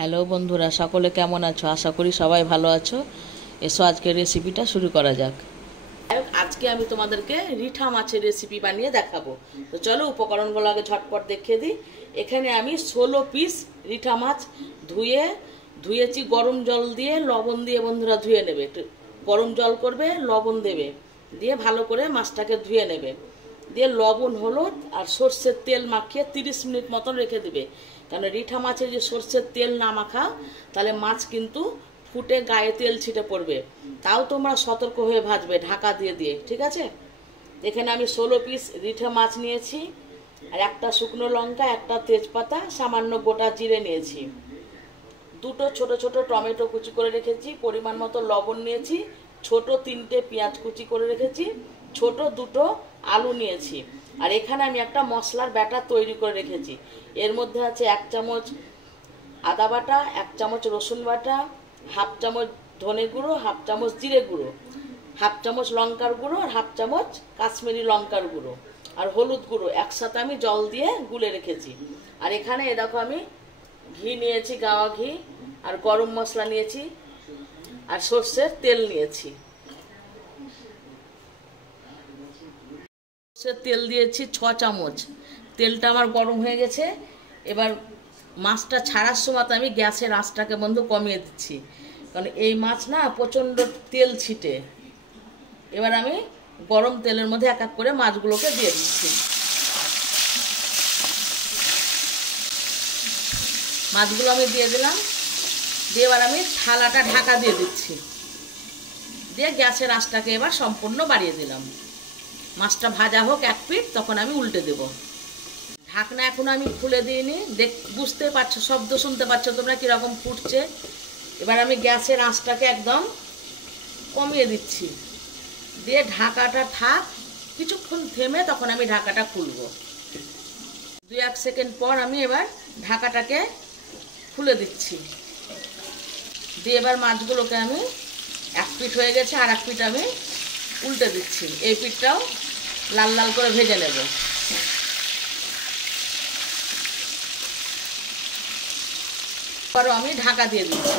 Hello বন্ধুরা, সকলে কেমন আছো? আশা করি সবাই ভালো আছো। এসো আজকের রেসিপিটা শুরু করা যাক। আজকে আমি তোমাদেরকে রিঠা মাছের রেসিপি বানিয়ে দেখাবো। তো চলো উপকরণগুলো আগে ঝটপট দেখিয়ে দিই। এখানে আমি 16 পিস রিঠা মাছ ধুয়েছি গরম জল দিয়ে, লবণ দিয়ে। বন্ধুরা ধুয়ে নেবে, গরম জল করবে, লবণ দেবে, দিয়ে ভালো করে মাছটাকে ধুয়ে নেবে, দিয়ে লবণ হলুদ আর সর্ষের তেল মাখিয়ে 30 মিনিট মতন রেখে দিবে। কারণ রিঠা মাছের যে সর্ষের তেল না মাখা, তাহলে মাছ কিন্তু ফুটে গায়ে তেল ছিটে পড়বে। তাও তোমরা সতর্ক হয়ে ভাজবে ঢাকা দিয়ে দিয়ে, ঠিক আছে? এখানে আমি 16 পিস রিঠা মাছ নিয়েছি, আর একটা শুকনো লঙ্কা, একটা তেজপাতা, সামান্য গোটা জিরে নিয়েছি, দুটো ছোট ছোট টমেটো কুচি করে রেখেছি, পরিমাণ মতো লবণ নিয়েছি, ছোট 3টে পেঁয়াজ কুচি করে রেখেছি, ছোট 2টো আলু নিয়েছি। আর এখানে আমি একটা মশলার ব্যাটার তৈরি করে রেখেছি। এর মধ্যে আছে 1 চামচ আদা বাটা, 1 চামচ রসুন বাটা, হাফ চামচ ধনে গুঁড়ো, হাফ চামচ জিরে গুঁড়ো, হাফ চামচ লঙ্কার গুঁড়ো, আর হাফ চামচ কাশ্মীরি লঙ্কার গুঁড়ো, আর হলুদ গুঁড়ো একসাথে আমি জল দিয়ে গুলে রেখেছি। আর এখানে এ দেখো আমি ঘি নিয়েছি, গাওয়া ঘি, আর গরম মশলা নিয়েছি, আর সর্ষের তেল নিয়েছি। সর্ষের তেল দিয়েছি 6 চামচ। তেলটা আমার গরম হয়ে গেছে। এবার মাছটা ছাড়ার সময় আমি গ্যাসের আঁচটাকে বন্ধু কমিয়ে দিচ্ছি, কারণ এই মাছ না প্রচণ্ড তেল ছিটে। এবার আমি গরম তেলের মধ্যে এক এক করে মাছগুলোকে দিয়ে দিচ্ছি। মাছগুলো আমি দিয়ে দিলাম, দিয়ে এবার আমি থালাটা ঢাকা দিয়ে দিচ্ছি, দিয়ে গ্যাসের আঁচটাকে এবার সম্পূর্ণ বাড়িয়ে দিলাম। মাছটা ভাজা হোক এক পিঠ, তখন আমি উল্টে দেব। ঢাকনা এখন আমি খুলে দিইনি, বুঝতে পারছো, শব্দ শুনতে পাচ্ছো তোমরা কীরকম ফুটছে। এবার আমি গ্যাসের আঁচটাকে একদম কমিয়ে দিচ্ছি, দিয়ে ঢাকাটা থাক কিছুক্ষণ থেমে, তখন আমি ঢাকাটা খুলবো। 2-1 সেকেন্ড পর আমি এবার ঢাকাটাকে খুলে দিচ্ছি, দিয়ে এবার মাছগুলোকে আমি এক পিঠ হয়ে গেছে, আর এক পিঠ আমি উল্টে দিচ্ছি। এই পিঠটাও লাল লাল করে ভেজে নেব। আরও আমি ঢাকা দিয়ে দিচ্ছি,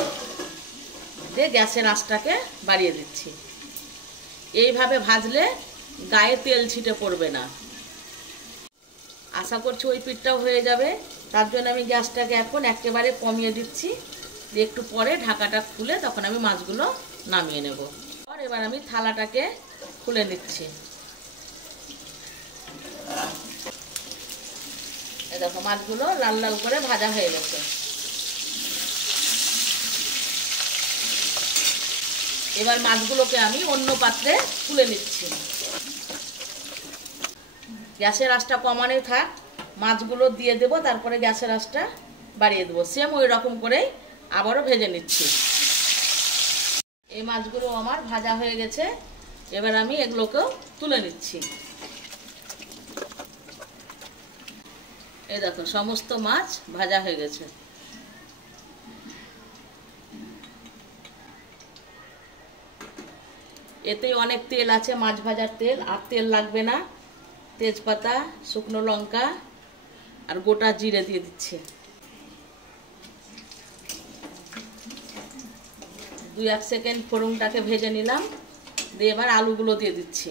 দিয়ে গ্যাসের আঁচটাকে বাড়িয়ে দিচ্ছি। এইভাবে ভাজলে গায়ে তেল ছিটে পড়বে না। আশা করছি ওই পিঠটাও হয়ে যাবে। তার জন্য আমি গ্যাসটাকে এখন একেবারে কমিয়ে দিচ্ছি, দিয়ে একটু পরে ঢাকাটা খুলে তখন আমি মাছগুলো নামিয়ে নেব। আর এবার আমি থালাটাকে খুলে নিচ্ছি। এই দেখো মাছগুলো লাল লাল করে ভাজা হয়ে গেছে। এবার মাছগুলোকে আমি অন্য পাত্রে তুলে নিচ্ছি। গ্যাসের আঁচটা কমানোই থাক, মাছগুলো দিয়ে দেবো, তারপরে গ্যাসের আঁচটা বাড়িয়ে দেবো। সেম ওই রকম করেই আবারও ভেজে নিচ্ছি। এই মাছগুলো আমার ভাজা হয়ে গেছে, এবার আমি এগুলোকেও তুলে নিচ্ছি। এই দেখো সমস্ত মাছ ভাজা হয়ে গেছে। এতেই অনেক তেল আছে, মাছ ভাজার তেল, আর তেল লাগবে না। তেজপাতা, শুকনো লঙ্কা আর গোটা জিরে দিয়ে দিচ্ছি। 2-1 সেকেন্ড ফোড়নটাকে ভেজে নিলাম, দিয়ে এবার আলুগুলো দিয়ে দিচ্ছি।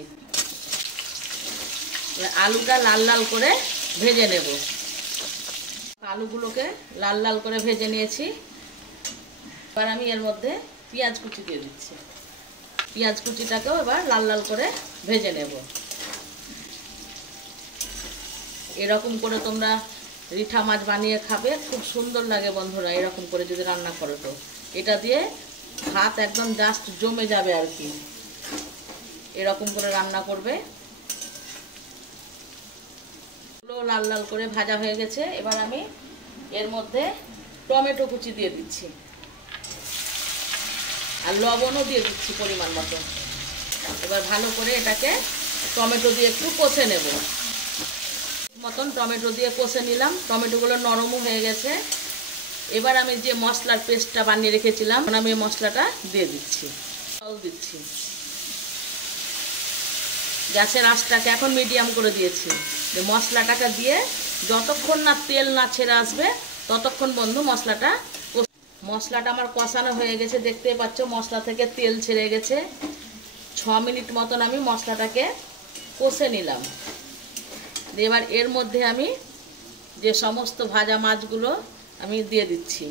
আলুটা লাল লাল করে ভেজে নেব। আলুগুলোকে লাল লাল করে ভেজে নিয়েছি। এবার আমি এর মধ্যে পেঁয়াজ কুচি দিয়ে দিচ্ছি। পেঁয়াজ কুচিটাকেও এবার লাল লাল করে ভেজে নেব। এরকম করে তোমরা রিঠা মাছ বানিয়ে খাবে, খুব সুন্দর লাগে বন্ধুরা। এরকম করে যদি রান্না করো তো এটা দিয়ে ভাত একদম জাস্ট জমে যাবে আর কি। এরকম করে রান্না করবে। লাল লাল করে ভাজা হয়ে গেছে। এবার আমি এর মধ্যে টমেটো কুচি দিয়ে দিচ্ছি, আর লবণও দিয়ে দিচ্ছি পরিমাণ মতো। এবার ভালো করে এটাকে টমেটো দিয়ে একটু কষে নেব। মতন টমেটো দিয়ে কষে নিলাম, টমেটোগুলো নরমও হয়ে গেছে। এবার আমি যে মশলার পেস্টটা বানিয়ে রেখেছিলাম, আমি এই মশলাটা দিয়ে দিচ্ছি, জল দিচ্ছি। গ্যাসের আঁচটাকে এখন মিডিয়াম করে দিয়েছি। মশলাটাকে দিয়ে যতক্ষণ না তেল না ছেড়ে আসবে ততক্ষণ বন্ধু মশলাটা মশলাটা আমার কষানো হয়ে গেছে, দেখতেই পাচ্ছ মশলা থেকে তেল ছেড়ে গেছে। 6 মিনিট মতন আমি মশলাটাকে কষে নিলাম। এবার এর মধ্যে আমি যে সমস্ত ভাজা মাছগুলো আমি দিয়ে দিচ্ছি।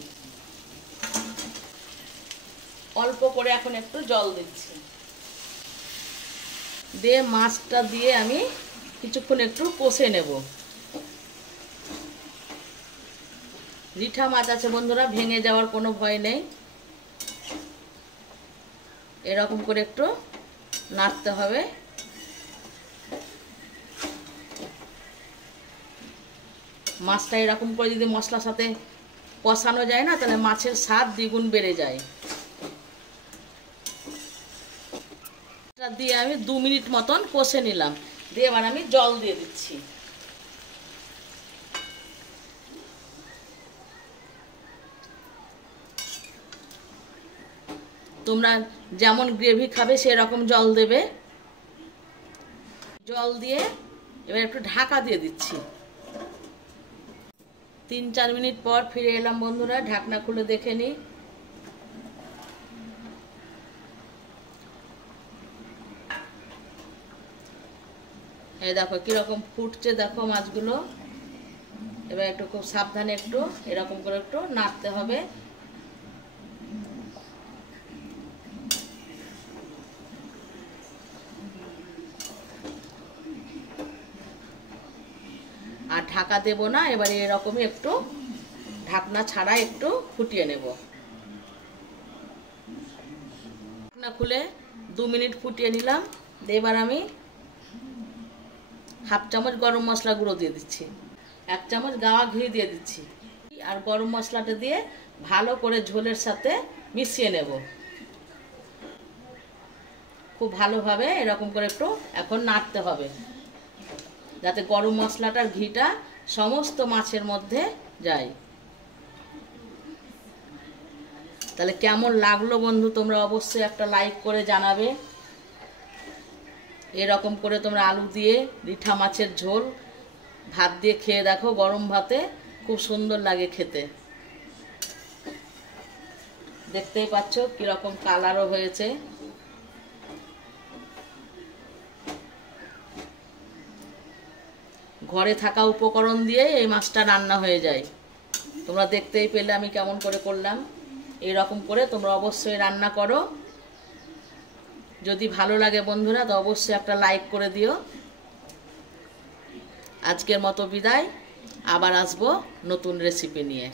অল্প করে এখন একটু জল দিচ্ছি, দিয়ে মাছটা দিয়ে আমি কিছুক্ষণ একটু কষে নেব। রিঠা মাছ আছে বন্ধুরা, ভেঙে যাওয়ার কোনো ভয় নেই। এরকম করে একটু নাড়তে হবে। মাছটা এরকম করে যদি মশলার সাথে কষানো যায় না, তাহলে মাছের স্বাদ দ্বিগুণ বেড়ে যায়। এটা দিয়ে আমি 2 মিনিট মতন কষে নিলাম, দিয়ে এবার আমি জল দিয়ে দিচ্ছি। তোমরা যেমন গ্রেভি খাবে সেরকম জল দেবে। জল দিয়ে এবার একটু ঢাকা দিয়ে দিচ্ছি। 3-4 মিনিট পর ফিরে এলাম বন্ধুরা, ঢাকনা খুলে দেখে নিই। এই দেখো কিরকম ফুটছে, দেখো মাছগুলো। এবার একটু খুব সাবধানে একটু এরকম করে একটু নাড়তে হবে। আর ঢাকা দেব না, এবারে এরকমই একটু ঢাকনা ছাড়া একটু ফুটিয়ে নেব। ঢাকনা খুলে 2 মিনিট ফুটিয়ে নিলাম। এবার আমি 1/2 চামচ গরম মশলা গুঁড়ো দিয়ে দিচ্ছি, 1 চামচ গাওয়া ঘি দিয়ে দিচ্ছি, আর গরম মশলাটা দিয়ে ভালো করে ঝোলের সাথে মিশিয়ে নেব। খুব ভালোভাবে এরকম করে একটু এখন নাড়তে হবে, যাতে গরম মশলাটার ঘিটা সমস্ত মাছের মধ্যে যায়। তাহলে কেমন লাগলো বন্ধু, তোমরা অবশ্যই একটা লাইক করে জানাবে। এরকম করে তোমরা আলু দিয়ে রিঠা মাছের ঝোল ভাত দিয়ে খেয়ে দেখো, গরম ভাতে খুব সুন্দর লাগে খেতে। দেখতেই পাচ্ছ কিরকম কালারও হয়েছে। ঘরে থাকা উপকরণ দিয়ে এই মাছটা রান্না হয়ে যায়। তোমরা দেখতেই পেলে আমি কেমন করে করলাম। এইরকম করে তোমরা অবশ্যই রান্না করো। যদি ভালো লাগে বন্ধুরা তো অবশ্যই একটা লাইক করে দিও। আজকের মতো বিদায়, আবার আসবো নতুন রেসিপি নিয়ে।